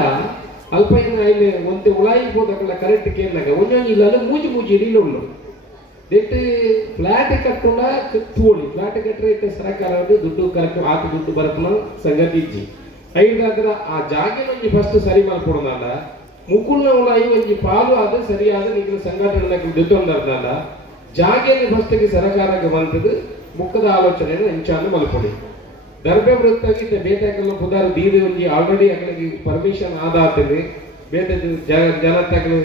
ಅಲ್ಪ ಇನ್ನು ಇಲ್ಲಿ ಒಂದು ಉಳಾಯಿ ಹೋದಕ್ಕೆಲ್ಲ ಕರೆಕ್ಟ್ ಕೇಳಿದಾಗ, ಒಂದೊಂದು ಇಲ್ಲ ಮೂಜಿ ಮೂಜಿ ಇಲ್ಲಿ ಉಳ್ಳು ದೆಟ್ ಫ್ಲಾಟ್ ಕಟ್ಟುಣ ತೋಳಿ. ಫ್ಲಾಟ್ ಕಟ್ಟರೆ ಇಟ್ಟ ಅದು. ದುಡ್ಡು ಕರೆಕ್ಟ್ ಆತು, ದುಡ್ಡು ಬರತ್ನ ಸಂಗತಿ ಇಜ್ಜಿ ಐದಾದ್ರ ಆ ಜಾಗ ಒಂಜಿ ಫಸ್ಟ್ ಸರಿ ಮಾಡ್ಕೊಡೋದಲ್ಲ ಮುಕುಲ್ನ ಉಳಾಯಿ ಒಂಜಿ ಪಾಲು ಆದ ಸರಿಯಾದ ನಿಖಿಲ ಸಂಘಟನೆ ದುಡ್ಡೊಂದಲ್ಲ ಜಾಗೆಯನ್ನು ಫಸ್ಟ್ಗೆ ಸರಕಾರಕ್ಕೆ ಬಂದದ್ದು ಮುಖದ ಆಲೋಚನೆಯನ್ನು ಇಂಚಾನು ಮಲ್ಕೊಡಿ ದರ್ಬೆ ವೃತ್ತಾಗಿ ಬೇತಾಕಲ್ಲ ಪುದಾರ ದೀದಿ ಒಂಜಿ ಆಲ್ರೆಡಿ ಅಕಲಿಗೆ ಪರ್ಮಿಷನ್ ಆದಾತದೆ ಬೇತೆ ಜನ ಜನ ತಗಲು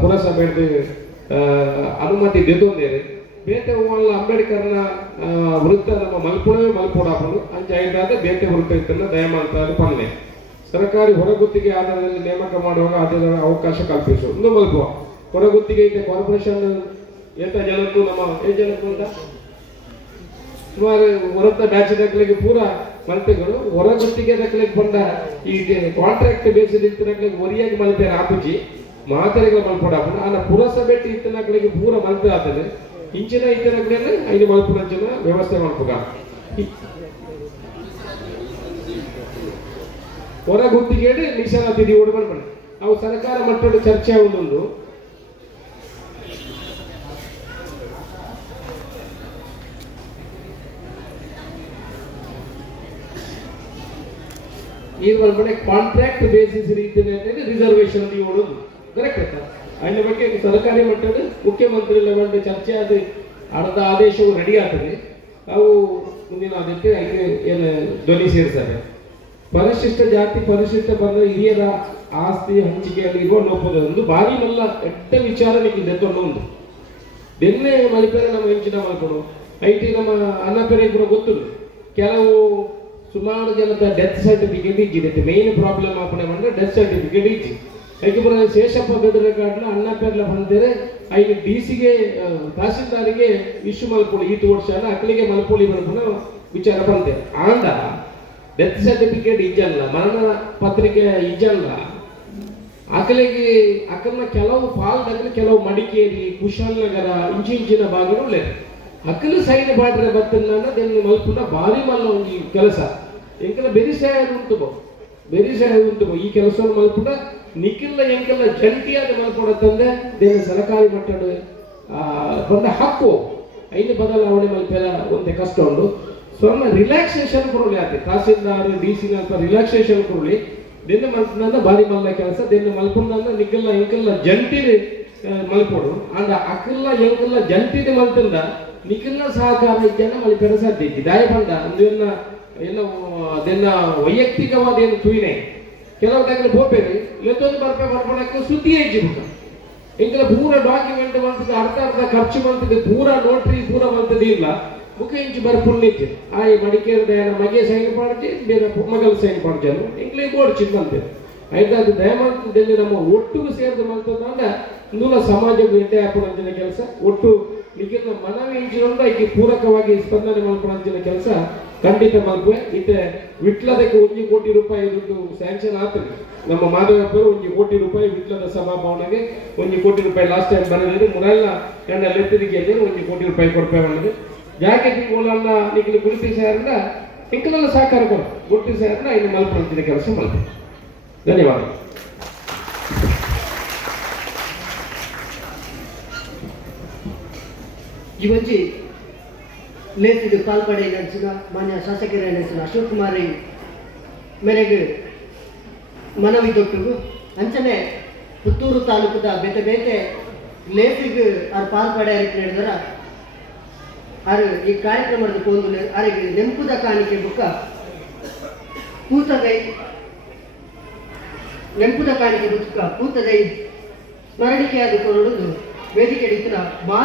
ಪುರಸಭೆದು ಅನುಮತಿ ದೆದೊಂದೇರು ಬೇತೆ ಹೂವಲ್ಲ ಅಂಬೇಡ್ಕರ್ನ ವೃತ್ತ ನಮ್ಮ ಮಲ್ಪುಣವೇ ಅಂಚ ಐದಾದ ಬೇತೆ ವೃತ್ತ ಇತ್ತಲ್ಲ ದಯಮಾಡ್ತಾರೆ ಪನ್ನೆ ಸರ್ಕಾರಿ ಹೊರಗುತ್ತಿಗೆ ಆಧಾರದಲ್ಲಿ ನೇಮಕ ಮಾಡುವಾಗ ಅದರ ಅವಕಾಶ ಕಲ್ಪಿಸು. ಒಂದು ಮಲ್ಪುವ. ಹೊರಗುತ್ತಿಗೆ ಇದೆ ಕಾರ್ಪೊರೇಷನ್ ಎಂತ ಜನಕ್ಕೂ ನಮ್ಮ ಏ ಜನಕ್ಕೂ ಅಂತ? ಸುಮಾರು ಹೊರತ ಬ್ಯಾಚ್ ದಾಖಲೆಗೆ ಪೂರ ಮಲ್ಪೆಗಳು. ಹೊರಗುತ್ತಿಗೆ ದಾಖಲೆಗೆ ಬಂದ ಈ ಕಾಂಟ್ರಾಕ್ಟ್ ಬೇಸಿದ ದಾಖಲೆಗೆ ಒರಿಯಾಗಿ ಮಲ್ಪೇರ ಆಪುಜಿ ಮಾತರೆಗಳ ಮಲ್ಪಡ ಆನ ಪುರಸಭೆ ಇತ್ತನಗಳಿಗೆ ಪೂರ ಮಲ್ಪೆ ಆತದೆ ಇಂಚಿನ ಇತ್ತನಗಳಲ್ಲಿ ಐದು ಜನ ವ್ಯವಸ್ಥೆ ಮಲ್ಪಗ ಹೊರ ಗುತ್ತಿಗೆ ನಿಶಾನ ತಿದ್ದಿ ಓಡ್ಕೊಂಡು ಬನ್ನಿ ನಾವು ಸರ್ಕಾರ ಮಟ್ಟದ ಚರ್ಚೆ ಒಂದೊಂದು. ಈ ಬಂದ್ಬಿಟ್ಟೆ ಕಾಂಟ್ರಾಕ್ಟ್ ಬೇಸಿಸ್ ರೀತಿಯಲ್ಲಿ ರಿಸರ್ವೇಶನ್ ನೀವು ಹೇಳೋದು ಕರೆಕ್ಟ್ ಆಯ್ತಾ ಬಗ್ಗೆ ಸರ್ಕಾರಿ ಮಟ್ಟದ ಮುಖ್ಯಮಂತ್ರಿ ಲೆವೆಲ್ ಚರ್ಚೆ ಆದರೆ ಅರ್ಧ ಆದೇಶವು ರೆಡಿ ಆಗ್ತದೆ. ಅವು ಮುಂದಿನ ಅದಕ್ಕೆ ಏನು ಧ್ವನಿ ಸೇರಿಸ್ತಾರೆ ಪರಿಶಿಷ್ಟ ಜಾತಿ, ಪರಿಶಿಷ್ಟ ಬಂದ ಹಿರಿಯರ ಆಸ್ತಿ ಹಂಚಿಕೆಯಲ್ಲಿ ಲೋಪದ ಒಂದು ಭಾರಿ ಮಲ್ಲ ಕೆಟ್ಟ ವಿಚಾರ ನಿಮಗೆ ಒಂದು ಬೆನ್ನೆ ಮಲಿಪೇರೆ ನಮ್ಮ ಹೆಂಚಿನ ಮಾಡ್ಕೊಡು ಐ ಟಿ ನಮ್ಮ ಅನ್ನಪೇರೆ ಕೂಡ ಗೊತ್ತಿಲ್ಲ ಕೆಲವು ಸುಮಾರು ಜನದ ಡೆತ್ ಸರ್ಟಿಫಿಕೇಟ್ ಇಜ್ಜಿದೆ ಮೇನ್ ಪ್ರಾಬ್ಲಮ್ ಆಪಣೆ ಬಂದ್ರೆ ಡೆತ್ ಸರ್ಟಿಫಿಕೇಟ್ ಇಜ್ಜಿ ಐಕೆ ಬರ ಶೇಷಪ್ಪ ಗದರ ಕಾಡ್ಲ ಅನ್ನಪೇರ್ಲ ಬಂದರೆ ಐದು ಡಿ ಸಿಗೆ ತಹಸೀಲ್ದಾರಿಗೆ ಇಶ್ಯೂ ಮಲ್ಪೊಳಿ ಈತು ವರ್ಷ ಅಕ್ಕಳಿಗೆ ಮಲ್ಪೊಳಿ ಮಲ್ಪೊಳ ವಿಚಾರ ಬಂದೆ ಆಂಡ ಡೆತ್ ಸರ್ಟಿಫಿಕೇಟ್ ಇಜ್ಜಲ್ಲ ಮರಣ ಪತ್ರಿಕೆ ಇಜ್ಜಲ್ಲ ಅಕಲಿಗೆ, ಅಕಲ್ನ ಕೆಲವು ಪಾಲ್ದಾಗ ಕೆಲವು ಮಡಿಕೇರಿ ಕುಶಾಲನಗರ ಇಂಚಿ ಇಂಚಿನ ಭಾಗಗಳು ಅಕ್ಕಲು ಸೈನ್ ಬಾಡ್ರೆ ಬತ್ತನ್ನ ದೆನ್ನು ಮಲ್ಪುಂಡ ಭಾರಿ ಮಲ್ಲ ಕೆಲಸ. ಎಂಕಲ ಬೆರಿಸಾಯ ಉಂಟು ಬೆರಿಸಾಯ ಉಂಟು ಈ ಕೆಲಸವನ್ನು ಮಲ್ಪುಂಡ ನಿಖಿಲ್ಲ ಎಂಕೆಲ್ಲ ಜಂಟಿಯಾಗಿ ತಂದೆ ದೇನ ಸರಕಾರಿ ಮಟ್ಟದ ಬಂದ ಹಕ್ಕು. ಐದು ಬದಲಾವಣೆ ಮಲ್ಪೆಲ್ಲ ಒಂದೇ ಕಷ್ಟ ಉಂಟು. ಸ್ವಲ್ಪ ರಿಲ್ಯಾಕ್ಸೇಷನ್ ಕೊಡಲಿ ಆಯ್ತು ತಹಸೀಲ್ದಾರ್ ಡಿ ಸಿ ರಿಲ್ಯಾಕ್ಸೇಷನ್ ಕೊಡಲಿ. ದಿನ ಮಲ್ಪುಂಡ ಭಾರಿ ಮಲ್ಲ ಕೆಲಸ ದಿನ ಮಲ್ಪುಂಡ ನಿಖಿಲ್ಲ ಎಂಕೆಲ್ಲ ಜಂಟಿ ಮಲ್ಪೋಡು. ಅಂದ ಅಕ್ಕಲ್ಲ ಎಂಕೆಲ್ಲ ಜಂಟಿದೆ ಮಲ್ತಂದ ನಿಖಿಲ್ಲ ಸಹಕಾರ ಜನ ಮಲ್ಪೆರ ಸಾಧ್ಯ ಇದ್ದಿ ದಾಯ ಬಂದ. ಅಂದೆಲ್ಲ ಎಲ್ಲ ವೈಯಕ್ತಿಕವಾದ ಏನು ತುಯಿನೆ? ಕೆಲವು ಟೈಮ್ ಬೋಪೇರಿ ಎತ್ತೊಂದು ಬರ್ಪೆ ಬರ್ಕೊಳಕ್ಕೆ ಸುದ್ದಿ ಹೆಜ್ಜಿ ಬಿಟ್ಟು ಎಂಕಲ ಪೂರ ಡಾಕ್ಯುಮೆಂಟ್ ಬಂತದ ಅರ್ಧ ಅರ್ಧ ಖರ್ಚು ಬಂತದ್ದು, ಪೂರ ನೋಟ್ರಿ ಪೂರ ಬಂತದ್ದು ಇಲ್ಲ. ಮುಖ ಇಂಚು ಬರ್ಪುಳ್ಳಿತ್ತು ಆಯ್, ಮಡಿಕೇರಿ ದಯನ ಮಗೆ ಸೈನ್ ಮಾಡ್ತಿ ಬೇರೆ ಮಗಲ್ ಸೈನ್ ಮಾಡ್ಜಲು ಇಂಗ್ಲೀಷ್ ಗೋಡ್ಚಿ ಬಂತೆ ಐದಾದ ದಯಮಂತದಲ್ಲಿ ನಮ್ಮ ಒಟ್ಟಿಗೂ ಸೇರಿದ ಮಂತದ ನೂಲ ಸಮಾಜಕ್ಕೆ ಎಡ್ಡೆ ಹಾಕೊಂಡಿನ ಕೆಲಸ. ಒಟ್ಟು ಈಗಿನ ಮನವಿ ಇಂಚಿನ ಐಕಿ ಪೂರಕವಾಗಿ ಸ್ಪಂದನೆ ಮಾಡ್ಕೊಂಡಿನ ಕೆಲಸ. ಖಂಡಿತ ಮಲ್ಪೆ, ಇತ್ತೆ ವಿಟ್ಲದಕ್ಕೆ ಒಂದು ಕೋಟಿ ರೂಪಾಯಿ ದುಡ್ಡು ಸ್ಯಾಂಕ್ಷನ್ ಆಗ್ತದೆ ನಮ್ಮ ಮಾಧವಪ್ಪರು ಒಂದು ಕೋಟಿ ರೂಪಾಯಿ ವಿಟ್ಲದ ಸಭಾಭವನಗೆ ಒಂದು ಕೋಟಿ ರೂಪಾಯಿ ಲಾಸ್ಟ್ ಟೈಮ್ ಬಂದಿದ್ರು ಮುರಲ್ಲ ಕಂಡ ಅಂದರೆ ಒಂದು ಕೋಟಿ ರೂಪಾಯಿ ಕೊಡ್ಪೇ ಬಂದಿದೆ ಯಾಕೆ ಮೂಲನ್ನ ನಿಖಿಲ್ ಗುರುತಿಸಾರಿಂದ ಇಂಕಲೆಲ್ಲ ಸಹಕಾರ ಕೊಡು. ಗುರುತಿಸಾರಿಂದ ಇನ್ನು ಮಲ್ಪಡ್ತೀನಿ ಕೆಲಸ ಮಲ್ಪೆ. ಧನ್ಯವಾದ. ಈ ಲೇಸಿದು ಪಾಲ್ಪಡೆ ನಡೆಸಿದ ಮಾನ್ಯ ಶಾಸಕರ ನಡೆಸಿದ ಅಶೋಕ್ ಕುಮಾರ್ ಮೇರೆಗೆ ಮನವಿ ದೊಟ್ಟು ಅಂಚನೆ ಪುತ್ತೂರು ತಾಲೂಕದ ಬೇತೆ ಬೇತೆ ಲೇಸಿಗೆ ಅವ್ರ ಪಾಲ್ಪಡೆ ಅರಿಕ್ ನಡೆದರ. ಅವರು ಈ ಕಾರ್ಯಕ್ರಮದ ಕೊಂದು ಅವರಿಗೆ ನೆಂಪುದ ಕಾಣಿಕೆ ಬುಕ್ಕ. ಕೂತಗೈ ನೆಂಪುದ ಕಾಣಿಕೆ ಬುಕ್ಕ ಕೂತದೈ ಸ್ಮರಣಿಕೆಯಾದ ಕೊರಡುದು. ವೇದಿಕೆ ಇತ್ತಿನ ಮಾತ